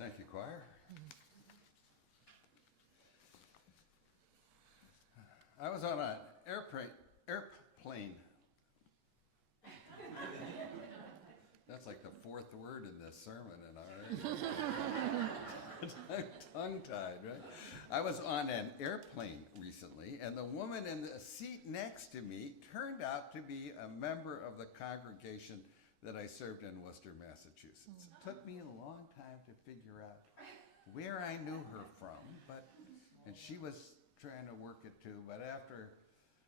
Thank you, choir. I was on an airplane. That's like the fourth word in this sermon, and tongue-tied, right? I was on an airplane recently, and the woman in the seat next to me turned out to be a member of the congregation that I served in Worcester, Massachusetts. It took me a long time to figure out where I knew her from, and she was trying to work it too, but after,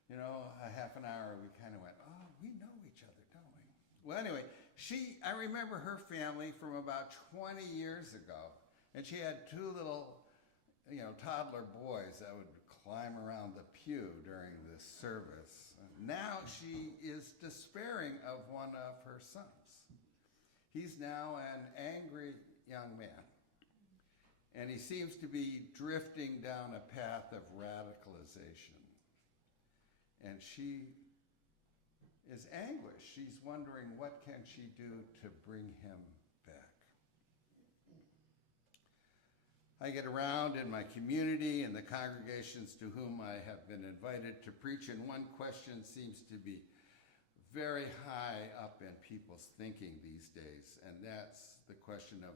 a half an hour, we kind of went, oh, we know each other, don't we? Well, anyway, I remember her family from about 20 years ago, and she had two little, toddler boys that would climb around the pew during this service. Now she is despairing of one of her sons. He's now an angry young man, and he seems to be drifting down a path of radicalization. And she is anguished. She's wondering, what can she do to bring him back? I get around in my community and the congregations to whom I have been invited to preach, and one question seems to be very high up in people's thinking these days, and that's the question of,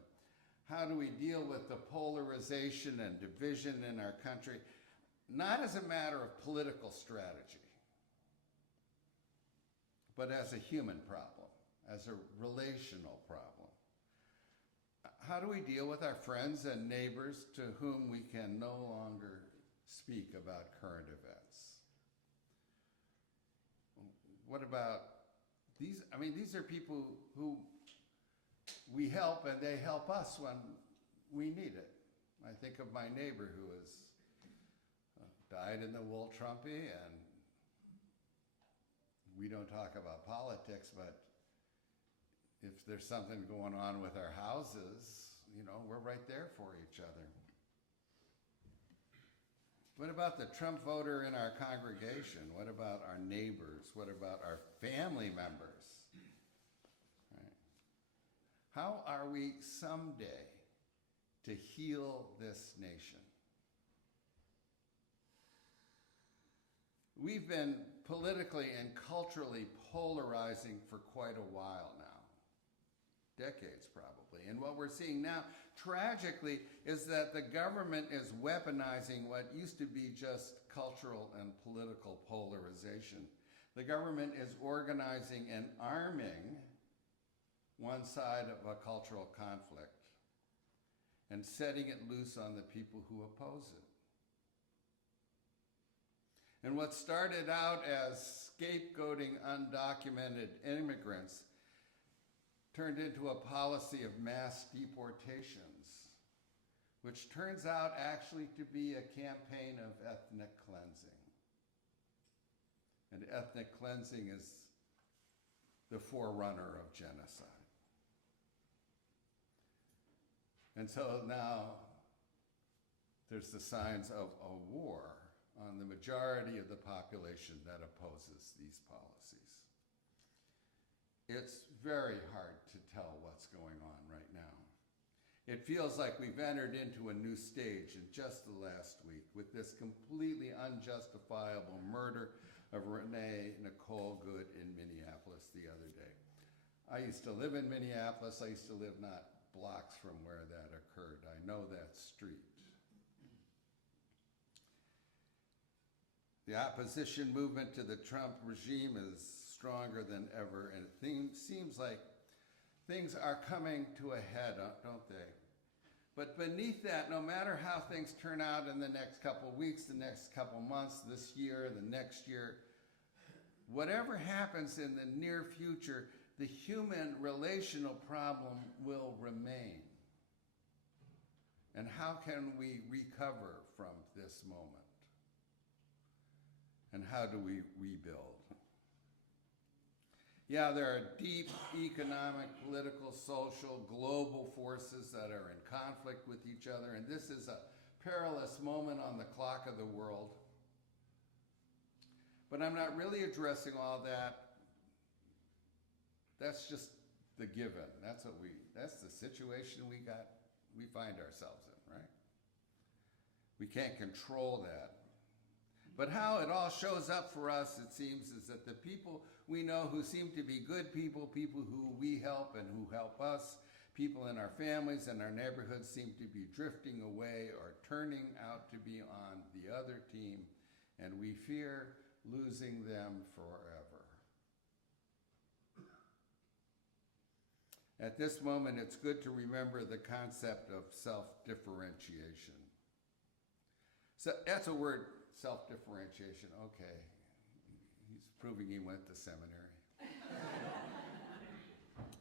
how do we deal with the polarization and division in our country, not as a matter of political strategy, but as a human problem, as a relational problem? How do we deal with our friends and neighbors to whom we can no longer speak about current events? What about these? I mean, these are people who we help, and they help us when we need it. I think of my neighbor who has died in the wool trumpy, and we don't talk about politics, but if there's something going on with our houses, we're right there for each other. What about the Trump voter in our congregation? What about our neighbors? What about our family members? Right. How are we someday to heal this nation? We've been politically and culturally polarizing for quite a while now. Decades probably. And what we're seeing now, tragically, is that the government is weaponizing what used to be just cultural and political polarization. The government is organizing and arming one side of a cultural conflict and setting it loose on the people who oppose it. And what started out as scapegoating undocumented immigrants turned into a policy of mass deportations, which turns out actually to be a campaign of ethnic cleansing. And ethnic cleansing is the forerunner of genocide. And so now there's the signs of a war on the majority of the population that opposes these policies. It's very hard to tell what's going on right now. It feels like we've entered into a new stage in just the last week with this completely unjustifiable murder of Renee Nicole Good in Minneapolis the other day. I used to live in Minneapolis. I used to live not blocks from where that occurred. I know that street. The opposition movement to the Trump regime is stronger than ever, and it seems like things are coming to a head, don't they? But beneath that, no matter how things turn out in the next couple weeks, the next couple months, this year, the next year, whatever happens in the near future, the human relational problem will remain. And how can we recover from this moment? And how do we rebuild? Yeah, there are deep economic, political, social, global forces that are in conflict with each other, and this is a perilous moment on the clock of the world. But I'm not really addressing all that. That's just the given. That's the situation we got we find ourselves in, right? We can't control that. But how it all shows up for us, it seems, is that the people we know who seem to be good people, people who we help and who help us, people in our families and our neighborhoods seem to be drifting away or turning out to be on the other team, and we fear losing them forever. At this moment, it's good to remember the concept of self-differentiation. So that's a word, self-differentiation. Okay, he's proving he went to seminary.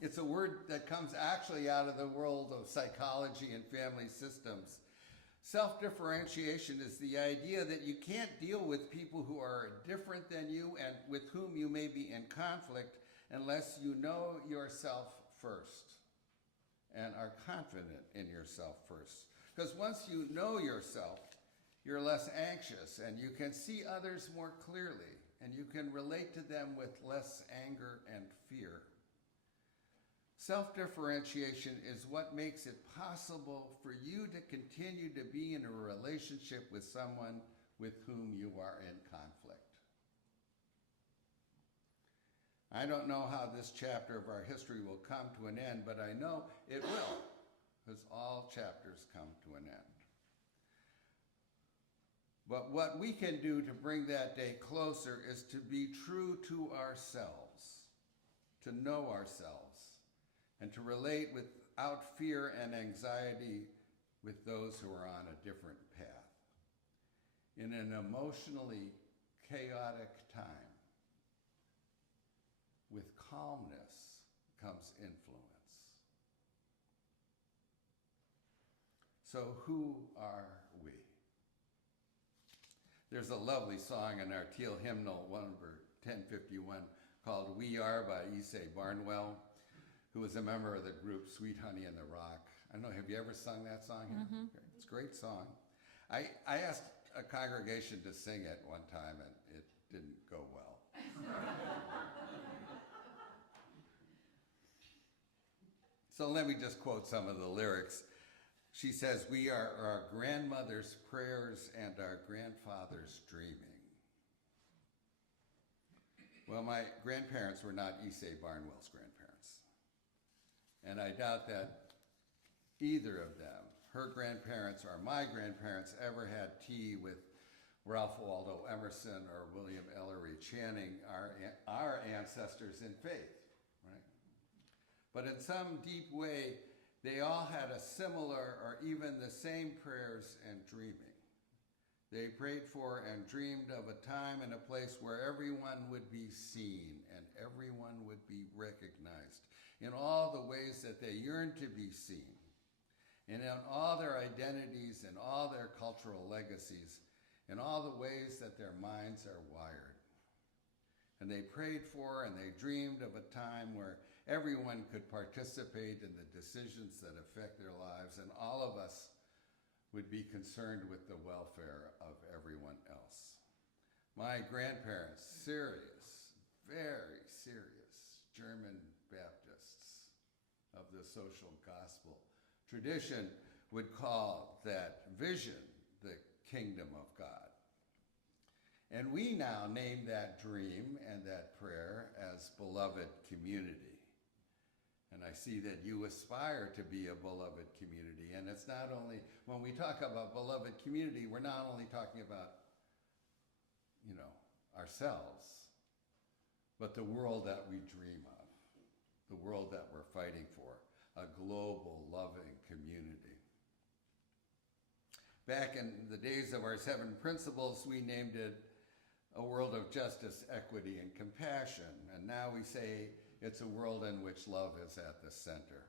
It's a word that comes actually out of the world of psychology and family systems. Self-differentiation is the idea that you can't deal with people who are different than you and with whom you may be in conflict unless you know yourself first and are confident in yourself first. Because once you know yourself, you're less anxious and you can see others more clearly and you can relate to them with less anger and fear. Self-differentiation is what makes it possible for you to continue to be in a relationship with someone with whom you are in conflict. I don't know how this chapter of our history will come to an end, but I know it will, because all chapters come to an end. But what we can do to bring that day closer is to be true to ourselves, to know ourselves, and to relate without fear and anxiety with those who are on a different path. In an emotionally chaotic time, with calmness comes influence. So who are we? There's a lovely song in our Teal hymnal, number 1051, called We Are by Isay Barnwell, who was a member of the group Sweet Honey in the Rock. I don't know, have you ever sung that song here? Mm-hmm. It's a great song. I asked a congregation to sing it one time, and it didn't go well. So let me just quote some of the lyrics. She says, we are our grandmother's prayers and our grandfather's dreaming. Well, my grandparents were not Isay Barnwell's grandparents. And I doubt that either of them, her grandparents or my grandparents, ever had tea with Ralph Waldo Emerson or William Ellery Channing, our ancestors in faith, right? But in some deep way, they all had a similar or even the same prayers and dreaming. They prayed for and dreamed of a time and a place where everyone would be seen and everyone would be recognized in all the ways that they yearned to be seen, and in all their identities and all their cultural legacies, in all the ways that their minds are wired. And they prayed for and they dreamed of a time where everyone could participate in the decisions that affect their lives, and all of us would be concerned with the welfare of everyone else. My grandparents, serious, very serious German Baptists of the social gospel tradition, would call that vision the kingdom of God. And we now name that dream and that prayer as beloved community. And I see that you aspire to be a beloved community. And it's not only, when we talk about beloved community, we're not only talking about, ourselves, but the world that we dream of, the world that we're fighting for, a global, loving community. Back in the days of our 7 principles, we named it a world of justice, equity, and compassion. And now we say it's a world in which love is at the center.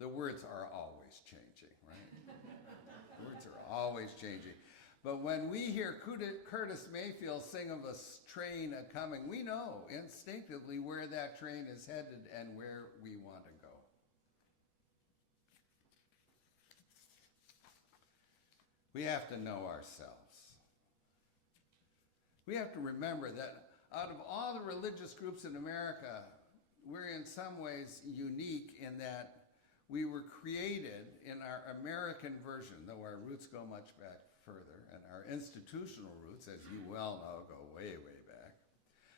The words are always changing, right? The words are always changing. But when we hear Curtis Mayfield sing of a train a-coming, we know instinctively where that train is headed and where we want to go. We have to know ourselves. We have to remember that out of all the religious groups in America, we're in some ways unique in that we were created in our American version, though our roots go much back further, and our institutional roots, as you well know, go way, way back.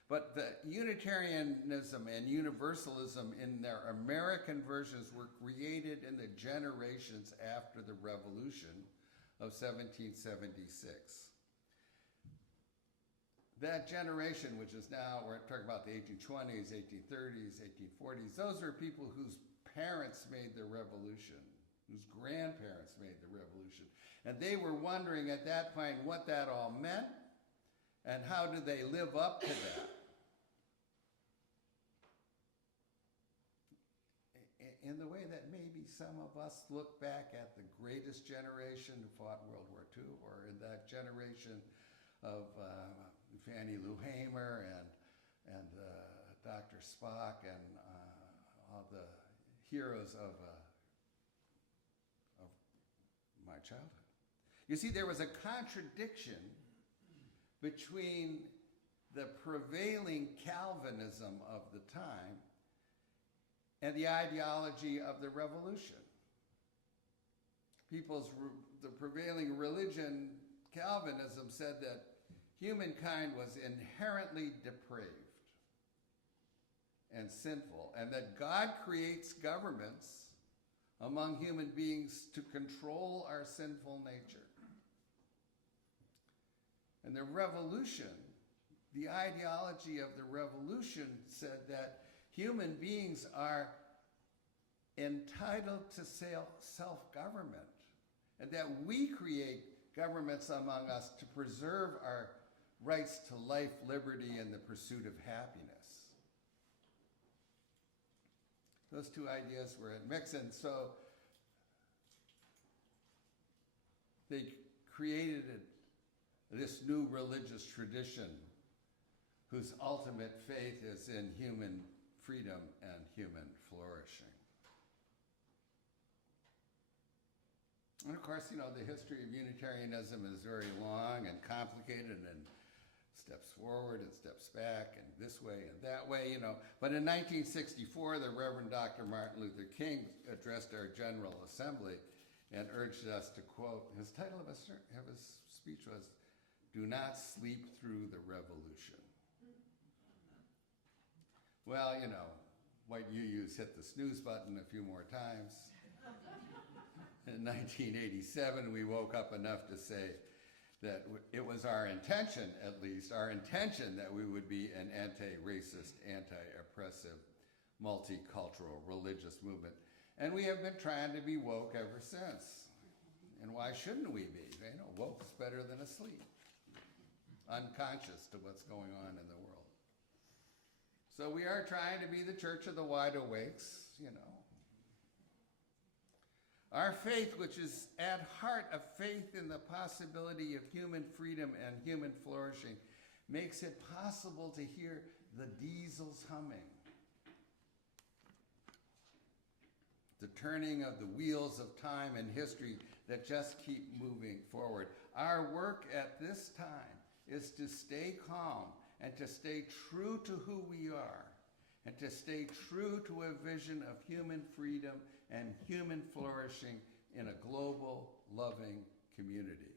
But the Unitarianism and Universalism in their American versions were created in the generations after the Revolution of 1776. That generation, which is now, we're talking about the 1820s, 1830s, 1840s, those are people whose parents made the revolution, whose grandparents made the revolution. And they were wondering at that point what that all meant and how do they live up to that. In the way that maybe some of us look back at the greatest generation who fought World War II, or in that generation of Fannie Lou Hamer and Dr. Spock and all the heroes of my childhood. You see, there was a contradiction between the prevailing Calvinism of the time and the ideology of the revolution. The prevailing religion, Calvinism, said that humankind was inherently depraved and sinful, and that God creates governments among human beings to control our sinful nature. And the revolution, the ideology of the revolution said that human beings are entitled to self-government, and that we create governments among us to preserve our rights to life, liberty, and the pursuit of happiness. Those two ideas were at mix, and so they created this new religious tradition whose ultimate faith is in human freedom and human flourishing. And of course, you know, the history of Unitarianism is very long and complicated and steps forward and steps back and this way and that way, you know. But in 1964, the Reverend Dr. Martin Luther King addressed our General Assembly and urged us to quote, his title of his speech was, "Do not sleep through the revolution." Well, you know, what you use hit the snooze button a few more times. In 1987, we woke up enough to say that it was our intention, at least, our intention that we would be an anti-racist, anti-oppressive, multicultural religious movement. And we have been trying to be woke ever since. And why shouldn't we be? You know, woke is better than asleep, unconscious to what's going on in the world. So we are trying to be the church of the wide awakes, you know. Our faith, which is at heart a faith in the possibility of human freedom and human flourishing, makes it possible to hear the diesels humming, the turning of the wheels of time and history that just keep moving forward. Our work at this time is to stay calm and to stay true to who we are, and to stay true to a vision of human freedom and human flourishing in a global, loving community.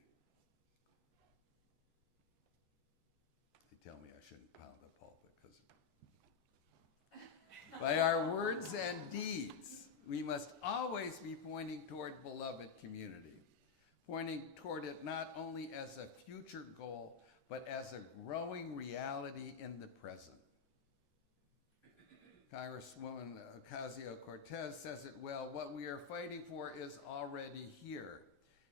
They tell me I shouldn't pound the pulpit because by our words and deeds, we must always be pointing toward beloved community, pointing toward it not only as a future goal, but as a growing reality in the present. Congresswoman Ocasio-Cortez says it well, what we are fighting for is already here.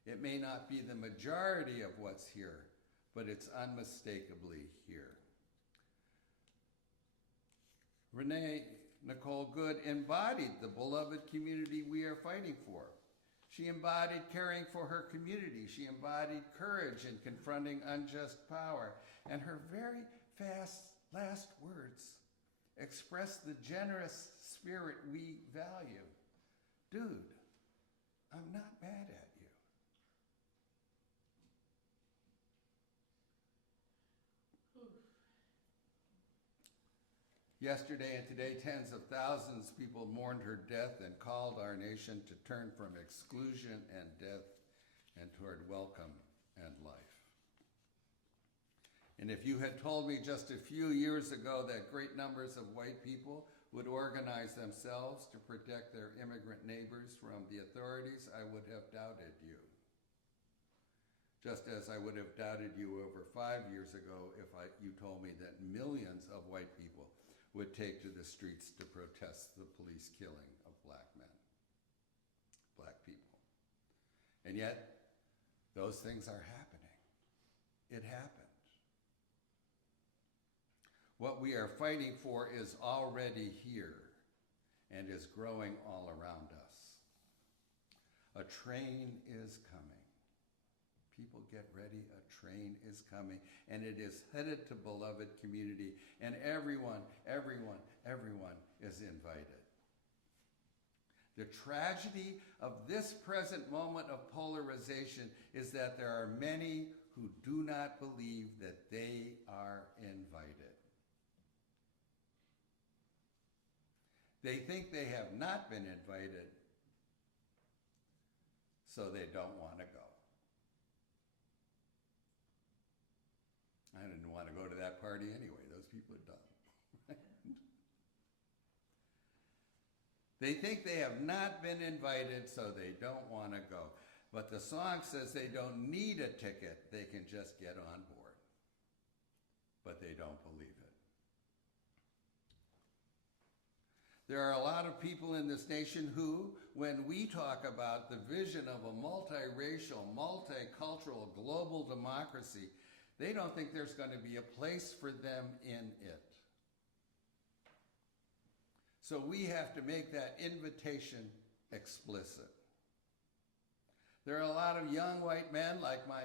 It may not be the majority of what's here, but it's unmistakably here. Renee Nicole Good embodied the beloved community we are fighting for. She embodied caring for her community. She embodied courage in confronting unjust power. And her very last words express the generous spirit we value. Dude, I'm not mad at you. Yesterday and today, tens of thousands of people mourned her death and called our nation to turn from exclusion and death and toward welcome and life. And if you had told me just a few years ago that great numbers of white people would organize themselves to protect their immigrant neighbors from the authorities, I would have doubted you. Just as I would have doubted you over 5 years ago if you told me that millions of white people would take to the streets to protest the police killing of black men, black people. And yet, those things are happening. It happened. What we are fighting for is already here and is growing all around us. A train is coming. People get ready, a train is coming, and it is headed to beloved community, and everyone is invited. The tragedy of this present moment of polarization is that there are many who do not believe that they are invited. They think they have not been invited, so they don't want to go. I didn't want to go to that party anyway. Those people are dumb. They think they have not been invited, so they don't want to go. But the song says they don't need a ticket. They can just get on board. But they don't believe it. There are a lot of people in this nation who, when we talk about the vision of a multiracial, multicultural, global democracy, they don't think there's going to be a place for them in it. So we have to make that invitation explicit. There are a lot of young white men, like my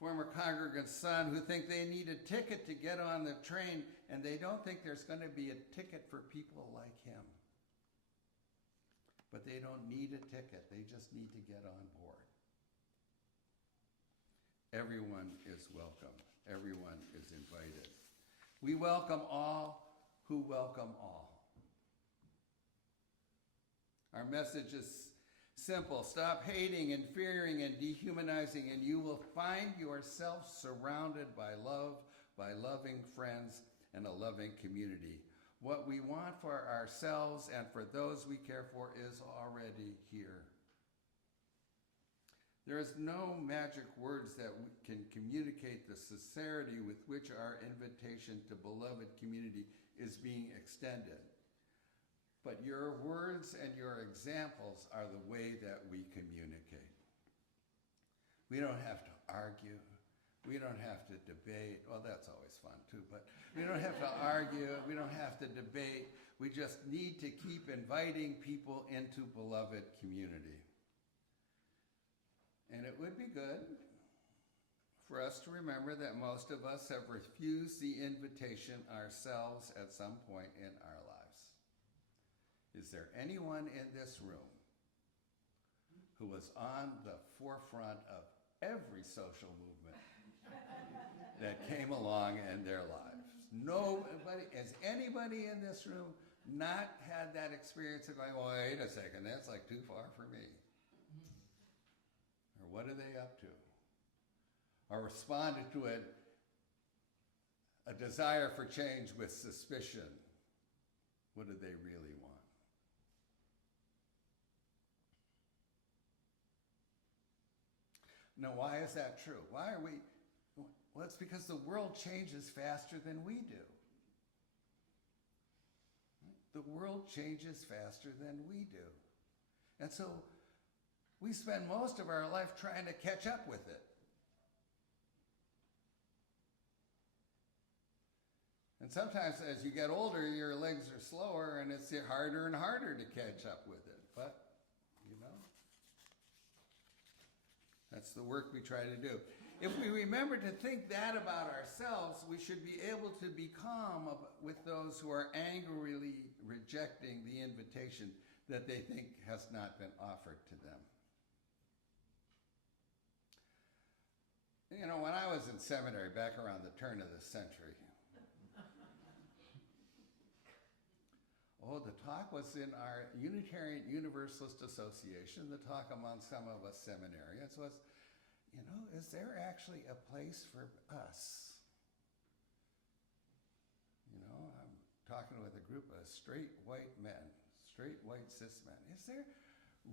former congregant's son, who think they need a ticket to get on the train, and they don't think there's going to be a ticket for people like him. But they don't need a ticket. They just need to get on board. Everyone is welcome. Everyone is invited. We welcome all who welcome all. Our message is simple. Stop hating and fearing and dehumanizing, and you will find yourself surrounded by love, by loving friends, and a loving community. What we want for ourselves and for those we care for is already here. There is no magic words that can communicate the sincerity with which our invitation to beloved community is being extended. But your words and your examples are the way that we communicate. We don't have to argue. We don't have to debate. Well, that's always fun too, but we don't have to argue. We don't have to debate. We just need to keep inviting people into beloved community. And it would be good for us to remember that most of us have refused the invitation ourselves at some point in our lives. Is there anyone in this room who was on the forefront of every social movement that came along in their lives? Nobody, has anybody in this room not had that experience of going, well, wait a second, that's like too far for me? Or what are they up to? Or responded to a desire for change with suspicion. What do they really want? Now, why is that true? Why are we? Well, it's because the world changes faster than we do. The world changes faster than we do. And so we spend most of our life trying to catch up with it. And sometimes as you get older, your legs are slower and it's harder and harder to catch up with it. But, you know, that's the work we try to do. If we remember to think that about ourselves, we should be able to be calm with those who are angrily rejecting the invitation that they think has not been offered to them. You know, when I was in seminary back around the turn of the century, Oh, the talk was in our Unitarian Universalist Association. The talk among some of us seminarians was, is there actually a place for us? I'm talking with a group of straight white men, straight white cis men. Is there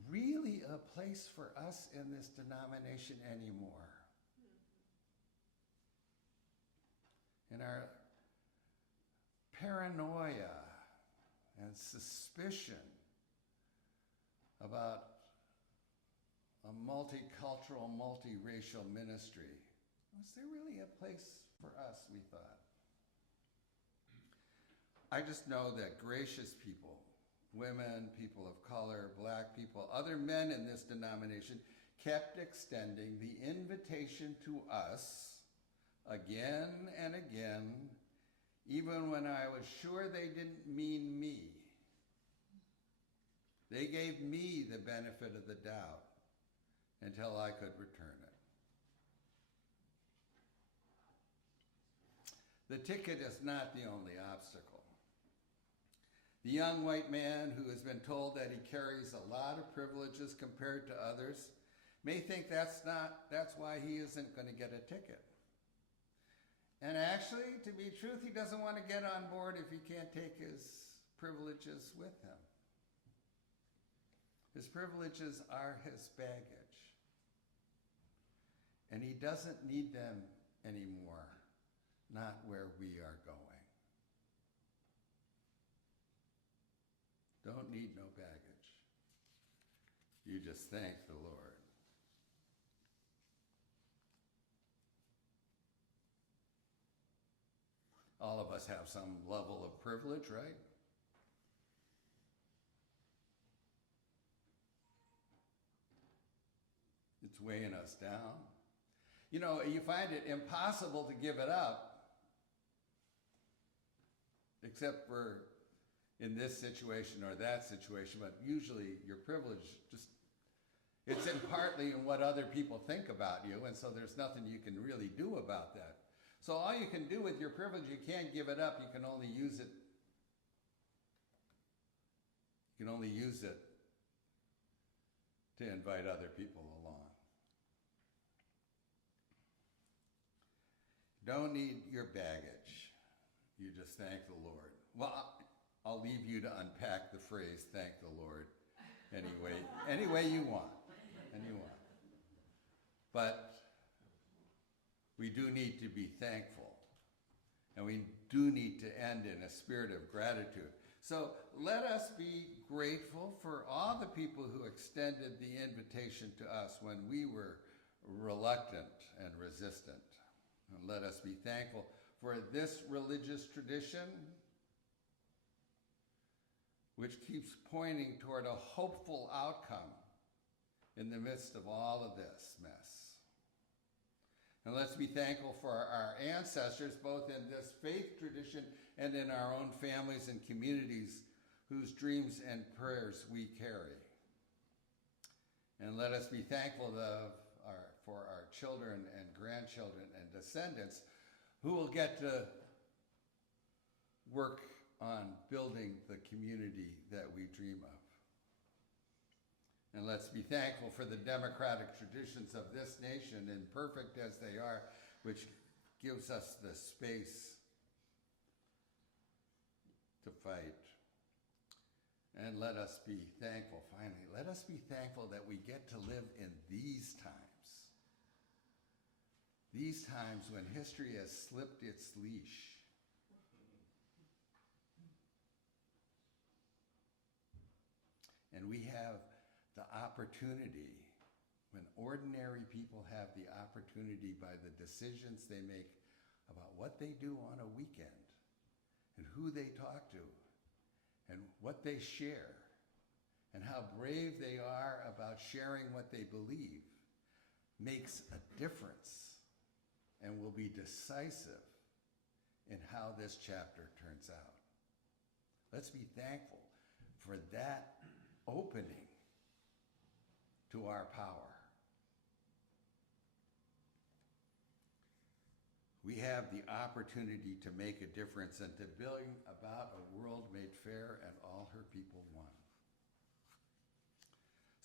really a place for us in this denomination anymore? In our paranoia and suspicion about a multicultural, multiracial ministry, was there really a place for us, we thought? I just know that gracious people, women, people of color, black people, other men in this denomination kept extending the invitation to us again and again, even when I was sure they didn't mean me. They gave me the benefit of the doubt until I could return it. The ticket is not the only obstacle. The young white man who has been told that he carries a lot of privileges compared to others may think that's why he isn't going to get a ticket. And actually, to be truth, he doesn't want to get on board if he can't take his privileges with him. His privileges are his baggage. And he doesn't need them anymore, not where we are going. Don't need no baggage. You just thank the Lord. All of us have some level of privilege, right? It's weighing us down. You find it impossible to give it up, except for in this situation or that situation, but usually your privilege it's in partly in what other people think about you, and so there's nothing you can really do about that. So all you can do with your privilege, you can't give it up, you can only use it. You can only use it to invite other people along. Don't need your baggage. You just thank the Lord. Well, I'll leave you to unpack the phrase, thank the Lord, any way you want. But we do need to be thankful, and we do need to end in a spirit of gratitude. So let us be grateful for all the people who extended the invitation to us when we were reluctant and resistant. And let us be thankful for this religious tradition, which keeps pointing toward a hopeful outcome in the midst of all of this mess. And let's be thankful for our ancestors, both in this faith tradition and in our own families and communities, whose dreams and prayers we carry. And let us be thankful for our children and grandchildren and descendants who will get to work on building the community that we dream of. And let's be thankful for the democratic traditions of this nation, imperfect as they are, which gives us the space to fight. And let us be thankful, finally, let us be thankful that we get to live in these times when history has slipped its leash. And we have the opportunity, when ordinary people have the opportunity by the decisions they make about what they do on a weekend and who they talk to and what they share and how brave they are about sharing what they believe, makes a difference and will be decisive in how this chapter turns out. Let's be thankful for that opening to our power. We have have the opportunity to make a difference and to bring about a world made fair and all her people one.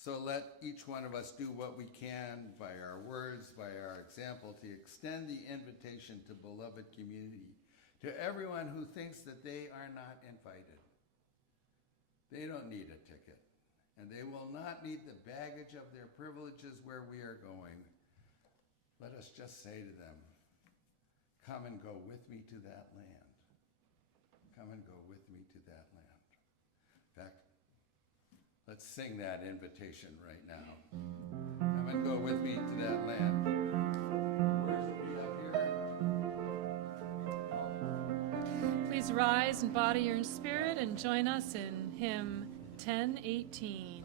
So let each one of us do what we can by our words, by our example, to extend the invitation to beloved community, to everyone who thinks that they are not invited. They don't need a ticket, and they will not need the baggage of their privileges where we are going. Let us just say to them, come and go with me to that land. Come and go with me to that land. In fact, let's sing that invitation right now. Come and go with me to that land. Words will be up here. Please rise in body or in spirit and join us in hymn 1018.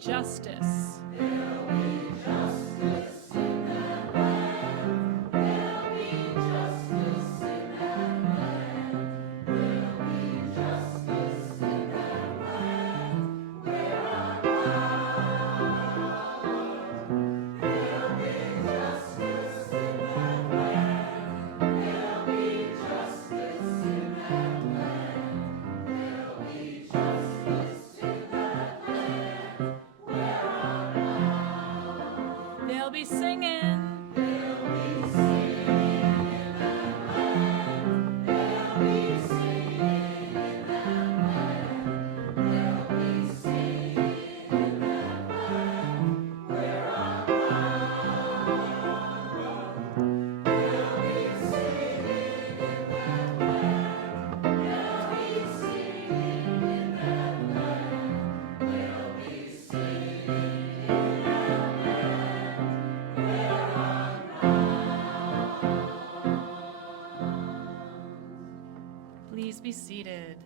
Justice. There'll be justice in that land. There'll be justice in that land. There'll be justice in that land. Where I'm bound. There'll be justice in that land. There'll be justice in that land. There'll be justice in that land. They'll be singing. They'll be singing in that land. They'll be singing in that land. They'll be singing in that land where I'm bound. They'll be singing in that land. They'll be singing in that land. They'll be singing in that land. Please be seated.